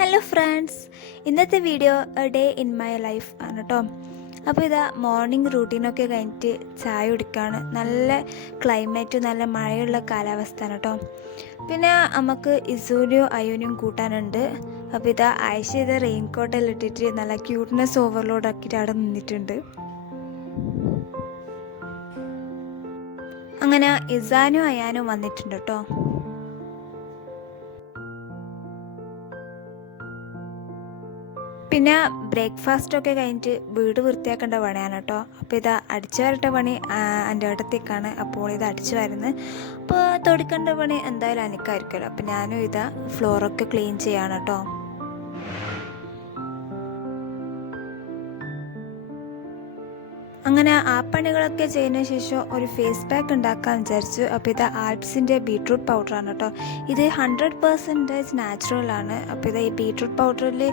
Hello friends, ഇന്നത്തെ video day in my life ആണ് കേട്ടോ. അപ്പോൾ ഇതാ മോർണിംഗ് റൂട്ടീനൊക്കെ കഴിഞ്ഞിട്ട് ചായ കുടിക്കുകയാണ്. നല്ല ക്ലൈമറ്റ്, നല്ല മഴയുള്ള കാലാവസ്ഥയാണ് കേട്ടോ. പിന്നെ നമുക്ക് ഇസൂനും അയൂനും കൂട്ടാനുണ്ട്. അപ്പോൾ ഇതാ ആയിഷ ഇത് റെയിൻകോട്ടെല്ലാം ഇട്ടിട്ട് നല്ല ക്യൂട്ട്നെസ് ഓവർലോഡ് ആക്കിയിട്ട് അവിടെ നിന്നിട്ടുണ്ട്. അങ്ങനെ ഇസാനും അയാനും വന്നിട്ടുണ്ട് കേട്ടോ. പിന്നെ ബ്രേക്ക്ഫാസ്റ്റൊക്കെ കഴിഞ്ഞിട്ട് വീട് വൃത്തിയാക്കേണ്ട പണിയാണ് കേട്ടോ. അപ്പോൾ ഇത് അടിച്ചു വരട്ട പണി എൻ്റെ അടുത്തേക്കാണ്. അപ്പോൾ ഇത് അടിച്ചു വരുന്നത്. അപ്പോൾ തൊടിക്കേണ്ട പണി എന്തായാലും എനിക്കായിരിക്കുമല്ലോ. അപ്പോൾ ഞാനും ഇതാ ഫ്ലോറൊക്കെ ക്ലീൻ ചെയ്യാണ് കേട്ടോ. അങ്ങനെ ആ പണികളൊക്കെ ചെയ്തതിന് ശേഷം ഒരു ഫേസ് പാക്ക് ഉണ്ടാക്കാൻ വിചാരിച്ചു. അപ്പോൾ ഇത് ആൽപ്സിൻ്റെ ബീട്രൂട്ട് പൗഡറാണ് കേട്ടോ. ഇത് 100% നാച്ചുറലാണ്. അപ്പോൾ ഇത് ഈ ബീട്രൂട്ട് പൗഡറിൽ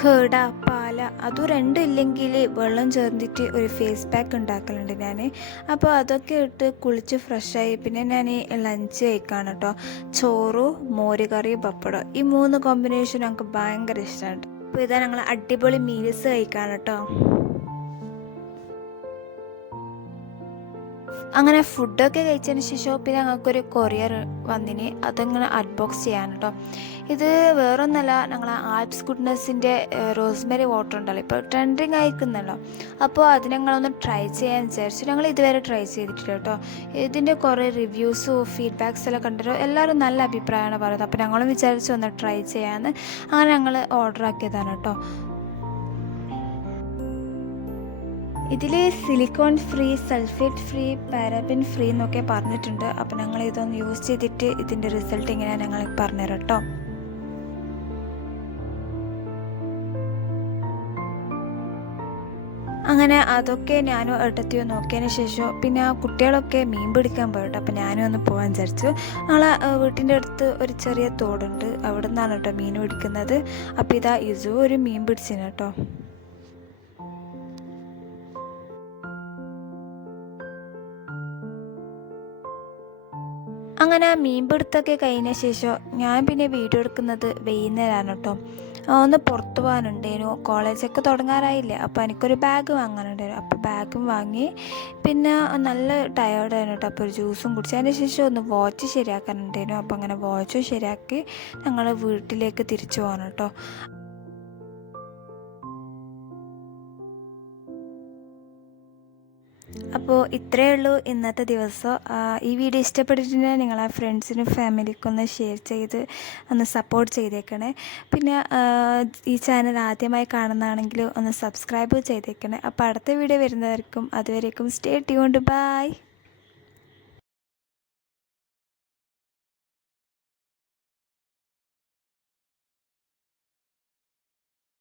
കേട പാല അതും രണ്ടും ഇല്ലെങ്കിൽ വെള്ളം ചേർന്നിട്ട് ഒരു ഫേസ് പാക്ക് ഉണ്ടാക്കലുണ്ട് ഞാൻ. അപ്പോൾ അതൊക്കെ ഇട്ട് കുളിച്ച് ഫ്രഷായി പിന്നെ ഞാൻ ലഞ്ച് കഴിക്കാണ് കേട്ടോ. ചോറും മോരുകറി പപ്പടം, ഈ 3 കോമ്പിനേഷൻ ഞങ്ങൾക്ക് ഭയങ്കര ഇഷ്ടമാണ്. അപ്പോൾ ഇതാ ഞങ്ങൾ അടിപൊളി മീൽസ് കഴിക്കാണ് കേട്ടോ. അങ്ങനെ ഫുഡൊക്കെ കഴിച്ചതിന് ശേഷം പിന്നെ ഞങ്ങൾക്കൊരു കൊറിയർ വന്നിന്. അതങ്ങനെ അൺബോക്സ് ചെയ്യാൻ കേട്ടോ. ഇത് വേറൊന്നല്ല, ഞങ്ങൾ ആൽപ്സ് ഗുഡ്നെസ്സിൻ്റെ റോസ്മെറി വാട്ടർ ഉണ്ടല്ലോ, ഇപ്പോൾ ട്രെൻഡിങ് ആയിരിക്കുന്നല്ലോ. അപ്പോൾ അത് ഞങ്ങളൊന്ന് ട്രൈ ചെയ്യാൻ വിചാരിച്ചു. ഞങ്ങൾ ഇതുവരെ ട്രൈ ചെയ്തിട്ടില്ല കേട്ടോ. ഇതിൻ്റെ കുറേ റിവ്യൂസും ഫീഡ്ബാക്സ് എല്ലാം കണ്ടിട്ട് എല്ലാവരും നല്ല അഭിപ്രായമാണ് പറയുന്നത്. അപ്പോൾ ഞങ്ങളും വിചാരിച്ചു ഒന്ന് ട്രൈ ചെയ്യാമെന്ന്. അങ്ങനെ ഞങ്ങൾ ഓർഡർ ആക്കിയതാണ് കേട്ടോ. ഇതിൽ silicone free, sulphate free, paraben free എന്നൊക്കെ പറഞ്ഞിട്ടുണ്ട്. അപ്പോൾ ഞങ്ങൾ ഇതൊന്ന് യൂസ് ചെയ്തിട്ട് ഇതിൻ്റെ റിസൾട്ട് എങ്ങനെയാണ് ഞങ്ങൾ പറഞ്ഞുതരാം കേട്ടോ. അങ്ങനെ അതൊക്കെ ഞാനും ഏട്ടത്തിയോ നോക്കിയതിന് ശേഷം പിന്നെ ആ കുട്ടികളൊക്കെ മീൻ പിടിക്കാൻ പോയിട്ടോ. അപ്പോൾ ഞാനും ഒന്ന് പോകാൻ വിചാരിച്ചു. ഞങ്ങളെ വീട്ടിൻ്റെ അടുത്ത് ഒരു ചെറിയ തോടുണ്ട്, അവിടെ നിന്നാണ് കേട്ടോ മീൻ പിടിക്കുന്നത്. അപ്പോൾ ഇതാ ഇസു ഒരു മീൻ പിടിച്ചിന് കേട്ടോ. അങ്ങനെ മീൻപിടുത്തൊക്കെ കഴിഞ്ഞ ശേഷം ഞാൻ പിന്നെ വീഡിയോ എടുക്കുന്നത് വൈകുന്നേരമാണ് കേട്ടോ. ഒന്ന് പുറത്ത് പോകാനുണ്ടേനു, കോളേജൊക്കെ തുടങ്ങാറായില്ലേ. അപ്പോൾ എനിക്കൊരു ബാഗ് വാങ്ങാനുണ്ടായിരുന്നു. അപ്പോൾ ബാഗും വാങ്ങി പിന്നെ നല്ല ടയേർഡായിരുന്നു കേട്ടോ. അപ്പോൾ ഒരു ജ്യൂസും കുടിച്ചു. അതിന് ശേഷം ഒന്ന് വാച്ച് ശരിയാക്കാനുണ്ടായിരുന്നു. അപ്പോൾ അങ്ങനെ വാച്ചും ശരിയാക്കി ഞങ്ങൾ വീട്ടിലേക്ക് തിരിച്ചു പോകണം കേട്ടോ. അപ്പോൾ ഇത്രയേ ഉള്ളൂ ഇന്നത്തെ ദിവസം. ഈ വീഡിയോ ഇഷ്ടപ്പെട്ടിട്ടുണ്ടെങ്കിൽ നിങ്ങൾ ആ ഫ്രണ്ട്സിനും ഫാമിലിക്കൊന്ന് ഷെയർ ചെയ്ത് ഒന്ന് സപ്പോർട്ട് ചെയ്തേക്കണേ. പിന്നെ ഈ ചാനൽ ആദ്യമായി കാണുന്നതാണെങ്കിൽ ഒന്ന് സബ്സ്ക്രൈബ് ചെയ്തേക്കണേ. അപ്പോൾ അടുത്ത വീഡിയോ വരുന്നവർക്കും അതുവരേക്കും സ്റ്റേ ട്യൂൺഡ്. ബൈ.